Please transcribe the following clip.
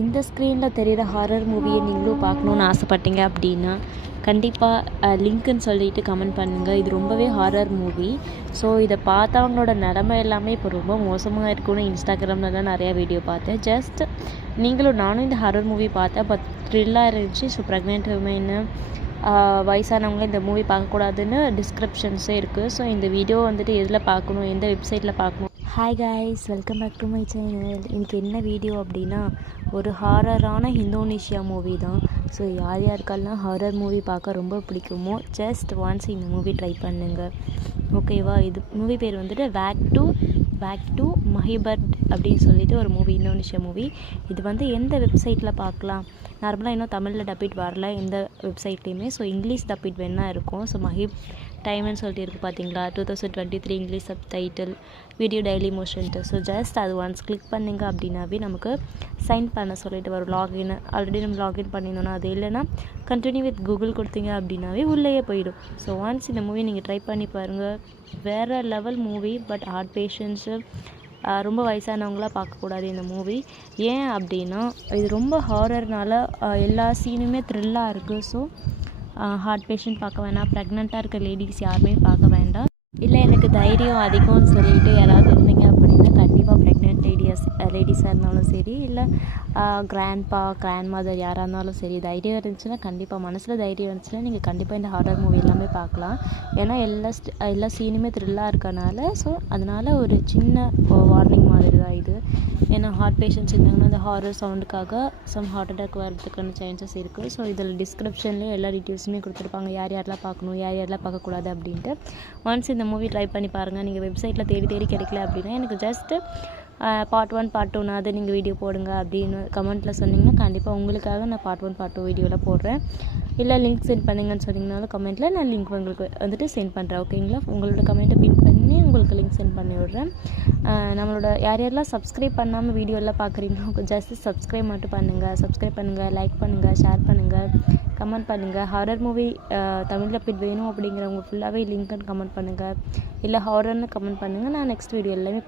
இந்த ஸ்க்ரீனில் தெரிகிற ஹாரர் மூவியை நீங்களும் பார்க்கணுன்னு ஆசைப்பட்டீங்க அப்படின்னா கண்டிப்பாக லிங்க்குன்னு சொல்லிட்டு கமெண்ட் பண்ணுங்கள். இது ரொம்பவே ஹாரர் மூவி. ஸோ இதை பார்த்தவங்களோட நிலமை எல்லாமே இப்போ ரொம்ப மோசமாக இருக்குன்னு இன்ஸ்டாகிராமில் நிறையா வீடியோ பார்த்தேன். ஜஸ்ட் நானும் இந்த ஹாரர் மூவி பார்த்தேன். பட் த்ரில்லாக இருந்துச்சு. ஸோ ப்ரெக்னென்ட் விமென்னு வயசானவங்க இந்த மூவி பார்க்கக்கூடாதுன்னு டிஸ்கிரிப்ஷன்ஸே இருக்குது. ஸோ இந்த வீடியோ வந்துட்டு எதில் பார்க்கணும், எந்த வெப்சைட்டில் பார்க்கணும். Hi guys, welcome back to my channel. இன்றைக்கி என்ன வீடியோ அப்படின்னா ஒரு ஹாரரான இந்தோனேஷியா மூவி தான். ஸோ யார் யாருக்கெல்லாம் ஹாரர் மூவி பார்க்க ரொம்ப பிடிக்குமோ ஜஸ்ட் ஒன்ஸ் இந்த மூவி ட்ரை பண்ணுங்கள், ஓகேவா? இது மூவி பேர் வந்துட்டு பேக் டு மஹிபட் அப்படின்னு சொல்லிட்டு ஒரு மூவி, இந்தோனேஷியா மூவி. இது வந்து எந்த வெப்சைட்டில் பார்க்கலாம்? நார்மலாக இன்னும் தமிழில் டப்பிட் வரல எந்த வெப்சைட்லேயுமே. ஸோ இங்கிலீஷ் டப்பிட் வேணா இருக்கும். ஸோ மஹிப் டைம்னு சொல்லிட்டு இருக்குது பார்த்தீங்களா, 2023 இங்கிலீஷ் சப் டைட்டில், வீடியோ டெய்லி மோஷன்ட்டு. ஸோ ஜஸ்ட் அது ஒன்ஸ் கிளிக் பண்ணிங்க அப்படின்னாவே நமக்கு சைன் பண்ண சொல்லிட்டு வரும். லாகின் ஆல்ரெடி நம்ம லாகின் பண்ணியிருந்தோன்னா அது, இல்லைனா கண்டினியூ வித் கூகுள் கொடுத்தீங்க அப்படின்னாவே உள்ளேயே போயிடும். ஸோ ஒன்ஸ் இந்த மூவி நீங்கள் ட்ரை பண்ணி பாருங்கள். வேறு level movie. But heart patients, ரொம்ப வயசானவங்களாம் பார்க்கக்கூடாது இந்த மூவி. ஏன் அப்படின்னா இது ரொம்ப ஹாரர்னால எல்லா சீனுமே த்ரில்லாக இருக்குது. ஸோ ஹார்ட் பேஷண்ட் பார்க்க வேண்டாம், ப்ரெக்னெண்ட்டாக இருக்க லேடிஸ் யாருமே பார்க்க வேண்டாம். இல்லை எனக்கு தைரியம் அதிகம்னு சொல்லிட்டு யாராவது இருந்தீங்க அப்படின்னா கண்டிப்பாக ப்ரெக்னென்ட் லேடிஸாக இருந்தாலும் சரி, இல்லை கிராண்ட் மதர் யாராக இருந்தாலும் சரி, தைரியம் இருந்துச்சுன்னா கண்டிப்பாக, மனசில் தைரியம் இருந்துச்சுன்னா நீங்கள் கண்டிப்பாக இந்த ஹாரர் மூவி எல்லாமே பார்க்கலாம். ஏன்னா எல்லா சீனுமே த்ரில்லாக இருக்கனால. ஸோ அதனால் ஒரு சின்ன வார்னிங் மாதிரி தான் இது. ஏன்னா ஹார்ட் பேஷண்ட்ஸ் இருந்தாங்கன்னா அந்த ஹாரர் சவுண்டுக்காக சம் ஹார்ட் அட்டாக் வரதுக்கான சான்சஸ் இருக்குது. ஸோ இதில் டிஸ்கிரிப்ஷன்லேயும் எல்லா டீட்டெயில்ஸுமே கொடுத்துருப்பாங்க, யார் யாரெல்லாம் பார்க்கணும், யார் யாரெல்லாம் பார்க்கக்கூடாது அப்படின்ட்டு. ஒன்ஸ் இந்த மூவி ட்ரை பண்ணி பாருங்கள். நீங்கள் வெப்சைட்டில் தேடி கிடைக்கல அப்படின்னா எனக்கு ஜஸ்ட்டு பார்ட் 1 பார்ட் 2 அதை நீங்கள் வீடியோ போடுங்க அப்படின்னு கமெண்ட்டில் சொன்னிங்கன்னா கண்டிப்பாக உங்களுக்காக நான் பார்ட் 1 பார்ட் 2 வீடியோவில் போடுறேன். இல்லை லிங்க் சென்ட் பண்ணுங்கன்னு சொன்னிங்கனாலும் கமெண்ட்டில் நான் லிங்க் உங்களுக்கு வந்துட்டு சென்ட் பண்ணுறேன், ஓகேங்களா? உங்களோட கமெண்ட்டை பின் பண்ணி உங்களுக்கு லிங்க் சென்ட் பண்ணி விட்றேன். நம்மளோட யாரெல்லாம் சப்ஸ்கிரைப் பண்ணாமல் வீடியோலாம் பார்க்குறீங்களோ ஜஸ்ட் சப்ஸ்கிரைப் மட்டும் பண்ணுங்கள். சப்ஸ்கிரைப் பண்ணுங்கள், லைக் பண்ணுங்கள், ஷேர் பண்ணுங்கள், கமெண்ட் பண்ணுங்கள். ஹாரர் மூவி தமிழில் பிட் வேணும் அப்படிங்கிறவங்க ஃபுல்லாகவே லிங்க்குன்னு கமெண்ட் பண்ணுங்கள், இல்லை ஹாரர்னு கமெண்ட் பண்ணுங்கள். நான் நெக்ஸ்ட் வீடியோ எல்லாமே